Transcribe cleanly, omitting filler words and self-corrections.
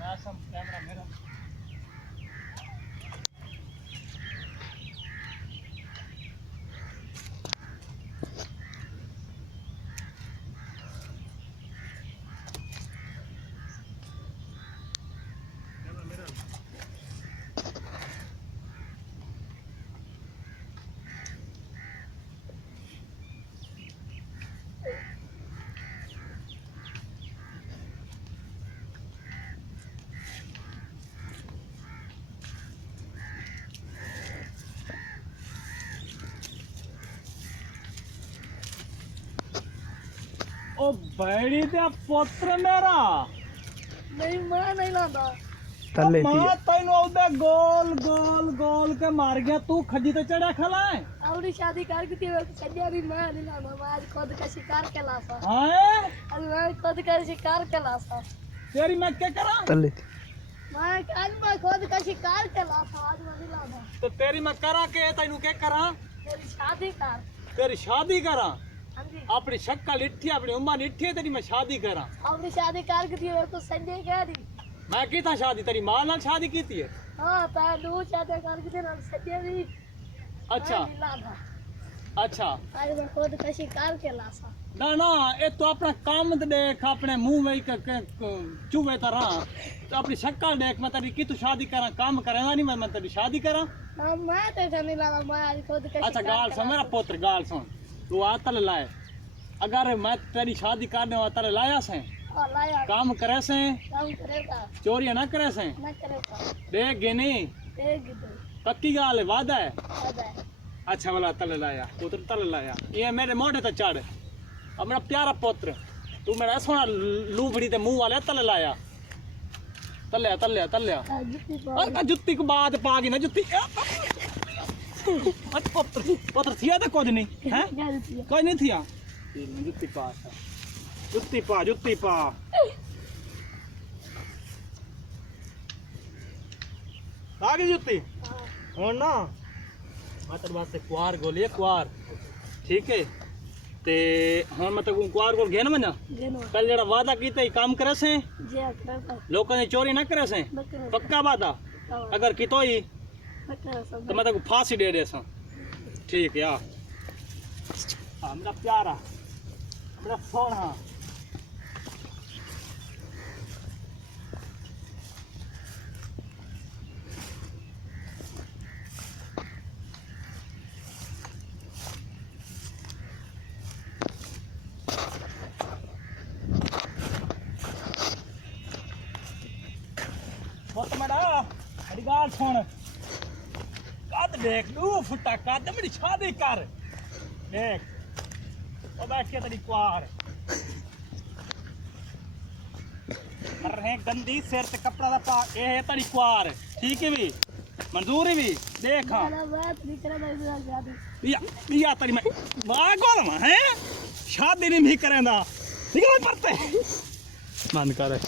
camera मेरा ओ बैड़ी ते पुत्र मेरा नहीं मैं नहीं लाता तले मां तैनू ओदे गोल गोल गोल के मार गया तू खजी ते चढ़ा खला है अपनी शादी कर की थी सजा भी मैं नहीं लाता मैं आज खुद का शिकार के लासा हां आज मैं खुद का शिकार के लासा तेरी मैं क्या करा तले मैं खुद का शिकार के लासा आज मैं नहीं लाता तो तेरी मैं करा के तैनू क्या करा तेरी शादी करा हाँ जी अपनी शक्ल इट्ठी अपनी उम्र इट्ठी है तेरी मैं शादी करा अपनी शादी कर की थी तो संजय कह दी मैं की था शादी तेरी मां नाल शादी की थी हाँ तो दो शादी कर की थी ना संजय भी अच्छा मैं नहीं लाता अच्छा आज मैं खुद का शिकार के लासा ना ना ये तो अपना काम तो देख अपने मुंह में चूहे तरह तो अपनी शक्ल देख मैं तेरी की तू शादी करा काम करेगा नहीं मैं तेरी शादी करा हाँ मैं तो नहीं लाता मैं आज खुद का अच्छा गाल सुन मेरा पुत्र गाल सुन तू आ तल लाए अगर मैं तेरी शादी करने वाला तल लाया से लाया काम करे से काम करेगा चोरियां ना करे से ना करेगा देख गिनी एक दो पक्की गाल है वादा है आधा है अच्छा वाला तल लाया पुत्र तल लाया ये मेरे मोढ़े ते चढ़ अब मेरा प्यारा पुत्र तू मेरा सोना लूबड़ी ते मुंह वाले तल लाया तलिया तलिया तलिया और जुत्ती को बाद पा गई ना जुत्ती पुत्र पुत्र थिया तो कुछ नहीं है कोई नहीं थिया जुत्ती पा जुत्ती पा जुत्ती पा आ गई जुत्ती हुन ना मैं तेरे वास्ते कुआर गोली कुआर ठीक है ते हुन मैं तेरे कुआर गोल घेन मना कल जेड़ा वादा कीता ही काम करे से लोगों ने चोरी ना करे से पक्का वादा अगर कितो ही तो मैं तेरे को फांसी दे दे सा ठीक है हाँ मेरा प्यारा मेरा सोना बहुत मेरा मेरी गाल सुन कद देख लू फुटा कद मेरी शादी कर देख वो बैठ के तेरी कुआर कर रहे गंदी सिर ते कपड़ा दा पा ये है तेरी कुआर ठीक है भी मंजूर है भी देख हां या तेरी मैं वाह गोल है शादी नहीं भी करेंदा ठीक है परते बंद कर